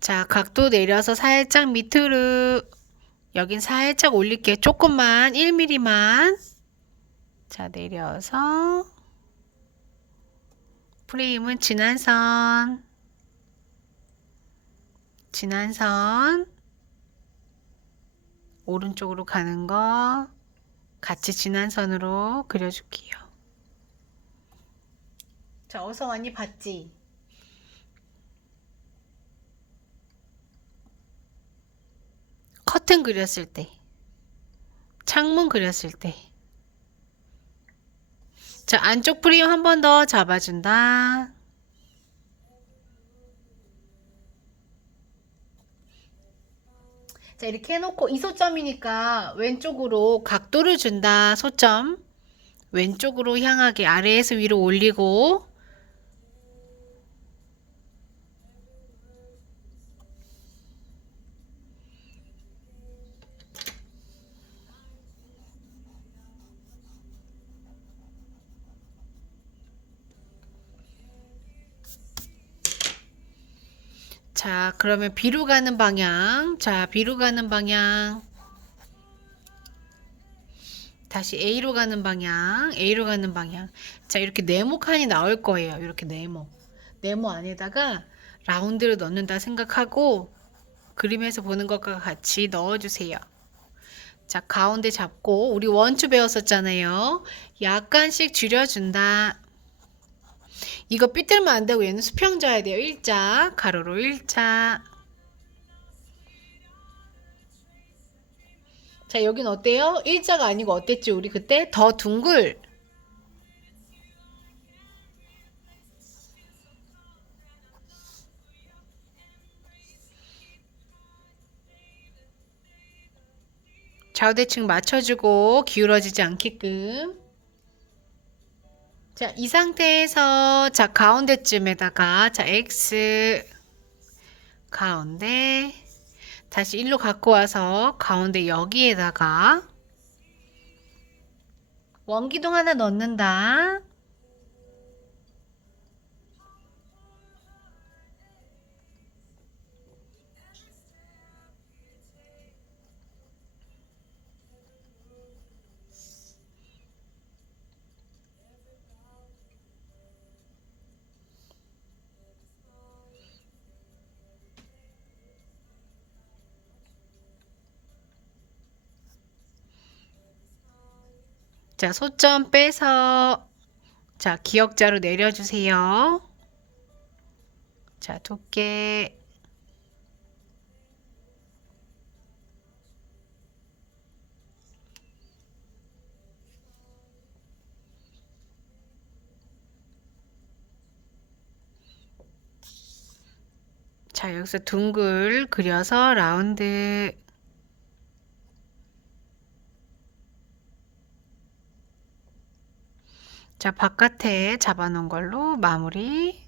자, 각도 내려서 살짝 밑으로 여긴 살짝 올릴게요. 조금만 1mm만. 자, 내려서 프레임은 진한선 진한선 오른쪽으로 가는 거 같이 진한선으로 그려줄게요. 자, 어서 왔니 봤지? 커튼 그렸을 때, 창문 그렸을 때. 자, 안쪽 프레임 한번 더 잡아준다. 자, 이렇게 해놓고 이 소점이니까 왼쪽으로 각도를 준다. 소점. 왼쪽으로 향하게 아래에서 위로 올리고 자, 그러면 B로 가는 방향. 자, B로 가는 방향. 다시 A로 가는 방향. A로 가는 방향. 자, 이렇게 네모 칸이 나올 거예요. 이렇게 네모. 네모 안에다가 라운드를 넣는다 생각하고 그림에서 보는 것과 같이 넣어주세요. 자, 가운데 잡고 우리 원추 배웠었잖아요. 약간씩 줄여준다. 이거 삐뚤면 안 되고 얘는 수평져야 돼요. 일자, 가로로 일자. 자, 여긴 어때요? 일자가 아니고 어땠지? 우리 그때 더 둥글. 좌우대칭 맞춰주고 기울어지지 않게끔. 자, 이 상태에서 자, 가운데쯤에다가 자, X 가운데 다시 1로 갖고 와서 가운데 여기에다가 원기둥 하나 넣는다. 자, 소점 빼서. 자, 기역자로 내려주세요. 자, 두께. 자, 여기서 둥글 그려서 라운드 자, 바깥에 잡아놓은 걸로 마무리.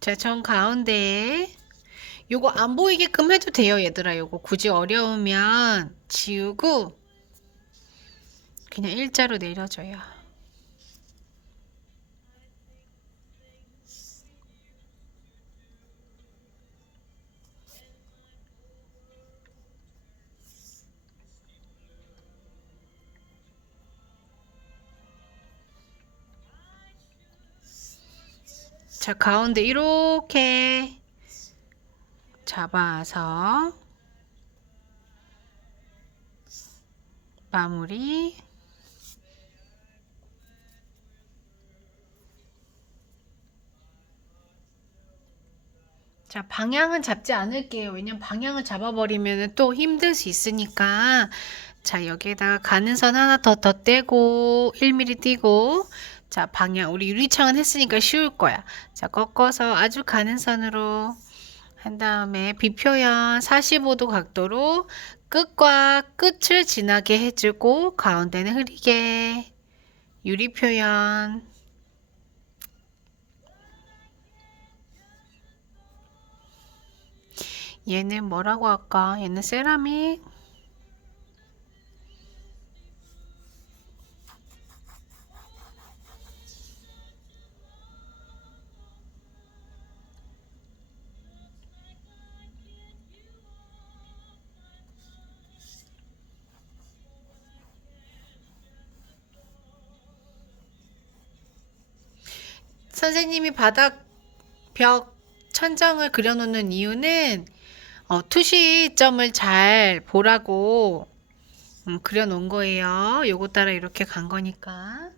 자, 정 가운데 요거 안 보이게끔 해도 돼요, 얘들아. 요거 굳이 어려우면 지우고 그냥 일자로 내려줘요. 자, 가운데 이렇게 잡아서 마무리. 자, 방향은 잡지 않을게요. 왜냐면 방향을 잡아버리면 또 힘들 수 있으니까. 자, 여기에다가 가는 선 하나 더, 더 떼고, 1mm 띄고, 자, 방향. 우리 유리창은 했으니까 쉬울 거야. 자, 꺾어서 아주 가는 선으로 한 다음에 비표현 45도 각도로 끝과 끝을 진하게 해주고 가운데는 흐리게 유리 표현 얘는 뭐라고 할까? 얘는 세라믹 선생님이 바닥, 벽, 천장을 그려놓는 이유는 어, 투시점을 잘 보라고 음, 그려놓은 거예요. 요거 따라 이렇게 간 거니까.